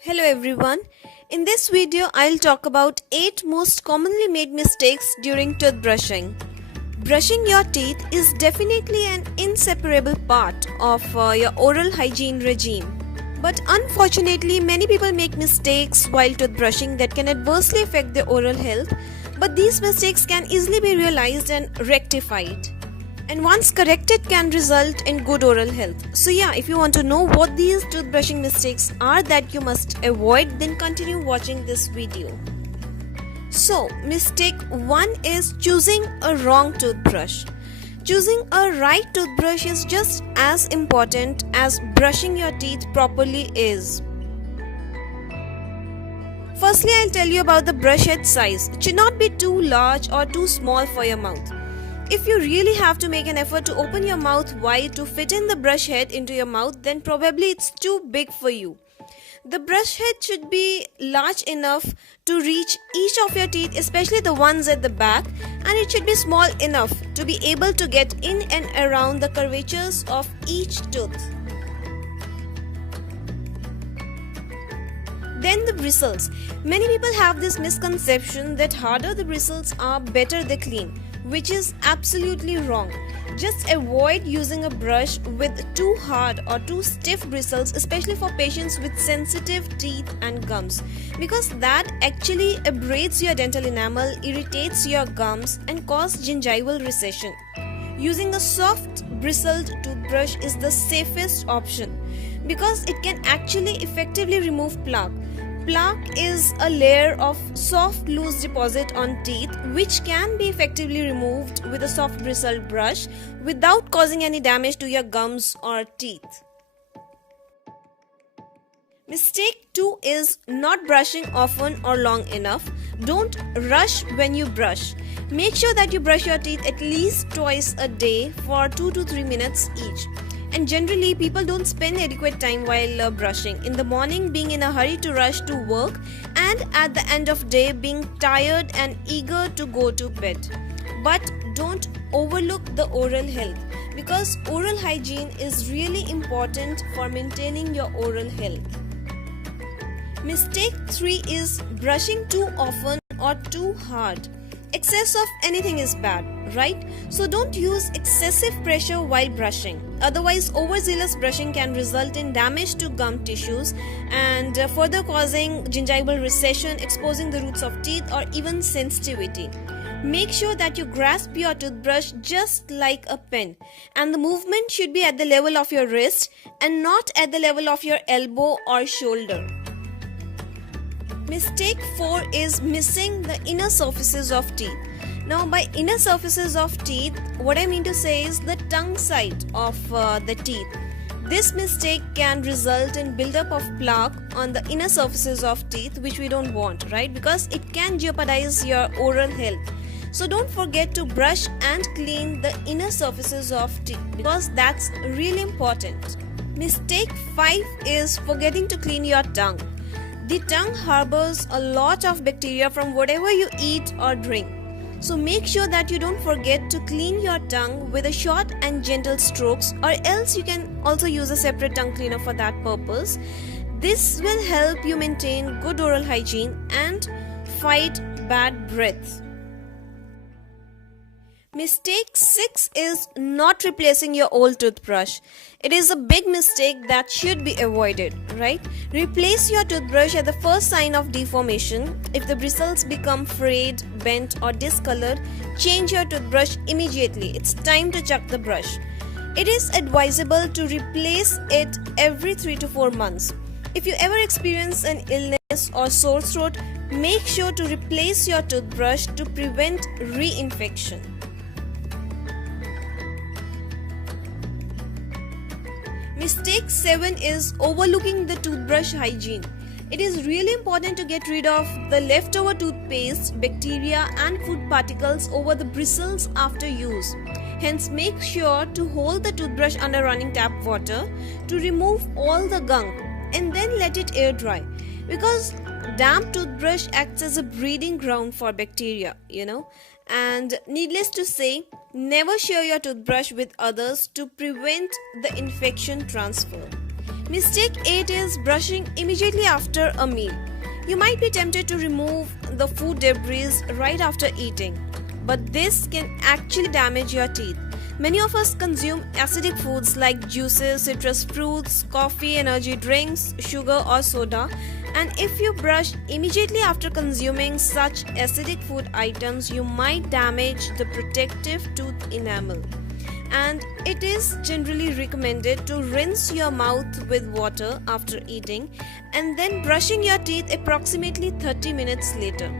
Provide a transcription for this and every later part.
Hello everyone. In this video, I'll talk about 8 most commonly made mistakes during toothbrushing. Brushing your teeth is definitely an inseparable part of your oral hygiene regime. But unfortunately, many people make mistakes while toothbrushing that can adversely affect their oral health, but these mistakes can easily be realized and rectified. And once corrected can result in good oral health. So yeah, if you want to know what these toothbrushing mistakes are that you must avoid, then continue watching this video. So, mistake 1 is choosing a wrong toothbrush. Choosing a right toothbrush is just as important as brushing your teeth properly is. Firstly, I'll tell you about the brush head size. It should not be too large or too small for your mouth. If you really have to make an effort to open your mouth wide to fit in the brush head into your mouth, then probably it's too big for you. The brush head should be large enough to reach each of your teeth, especially the ones at the back, and it should be small enough to be able to get in and around the curvatures of each tooth. Then the bristles. Many people have this misconception that harder the bristles are, better they clean, which is absolutely wrong. Just avoid using a brush with too hard or too stiff bristles, especially for patients with sensitive teeth and gums, because that actually abrades your dental enamel, irritates your gums, and causes gingival recession. Using a soft bristled toothbrush is the safest option because it can actually effectively remove plaque. Plaque is a layer of soft loose deposit on teeth which can be effectively removed with a soft bristled brush without causing any damage to your gums or teeth. Mistake 2 is not brushing often or long enough. Don't rush when you brush. Make sure that you brush your teeth at least twice a day for 2 to 3 minutes each. And generally, people don't spend adequate time while brushing. In the morning, being in a hurry to rush to work, and at the end of day, being tired and eager to go to bed. But don't overlook the oral health, because oral hygiene is really important for maintaining your oral health. Mistake 3 is brushing too often or too hard. Excess of anything is bad, right? So don't use excessive pressure while brushing. Otherwise, overzealous brushing can result in damage to gum tissues and further causing gingival recession, exposing the roots of teeth, or even sensitivity. Make sure that you grasp your toothbrush just like a pen, and the movement should be at the level of your wrist and not at the level of your elbow or shoulder. Mistake 4 is missing the inner surfaces of teeth. Now, by inner surfaces of teeth, what I mean to say is the tongue side of the teeth. This mistake can result in buildup of plaque on the inner surfaces of teeth, which we don't want, right? Because it can jeopardize your oral health. So don't forget to brush and clean the inner surfaces of teeth, because that's really important. Mistake 5 is forgetting to clean your tongue. The tongue harbors a lot of bacteria from whatever you eat or drink. So make sure that you don't forget to clean your tongue with a short and gentle strokes, or else you can also use a separate tongue cleaner for that purpose. This will help you maintain good oral hygiene and fight bad breath. Mistake 6 is not replacing your old toothbrush. It is a big mistake that should be avoided, right? Replace your toothbrush at the first sign of deformation. If the bristles become frayed, bent, or discolored, change your toothbrush immediately. It's time to chuck the brush. It is advisable to replace it every 3 to 4 months. If you ever experience an illness or sore throat, make sure to replace your toothbrush to prevent reinfection. Mistake 7 is overlooking the toothbrush hygiene. It is really important to get rid of the leftover toothpaste, bacteria, and food particles over the bristles after use. Hence, make sure to hold the toothbrush under running tap water to remove all the gunk and then let it air dry, because damp toothbrush acts as a breeding ground for bacteria, And needless to say, never share your toothbrush with others to prevent the infection transfer. Mistake 8 is brushing immediately after a meal. You might be tempted to remove the food debris right after eating, but this can actually damage your teeth. Many of us consume acidic foods like juices, citrus fruits, coffee, energy drinks, sugar or soda, and if you brush immediately after consuming such acidic food items, you might damage the protective tooth enamel. And it is generally recommended to rinse your mouth with water after eating and then brushing your teeth approximately 30 minutes later.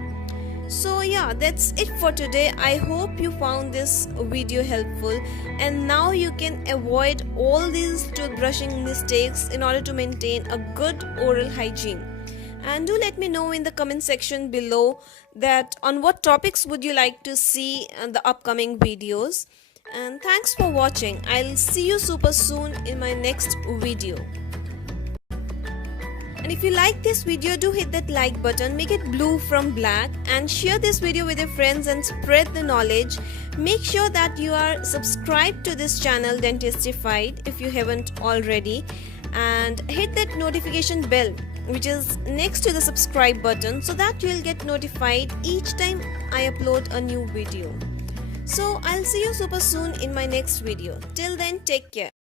So yeah, that's it for today. I hope you found this video helpful and now you can avoid all these toothbrushing mistakes in order to maintain a good oral hygiene. And do let me know in the comment section below that on what topics would you like to see the upcoming videos. And thanks for watching. I'll see you super soon in my next video. And if you like this video, do hit that like button, make it blue from black, and share this video with your friends and spread the knowledge. Make sure that you are subscribed to this channel Dentistified if you haven't already, and hit that notification bell which is next to the subscribe button so that you will get notified each time I upload a new video. So I'll see you super soon in my next video. Till then, take care.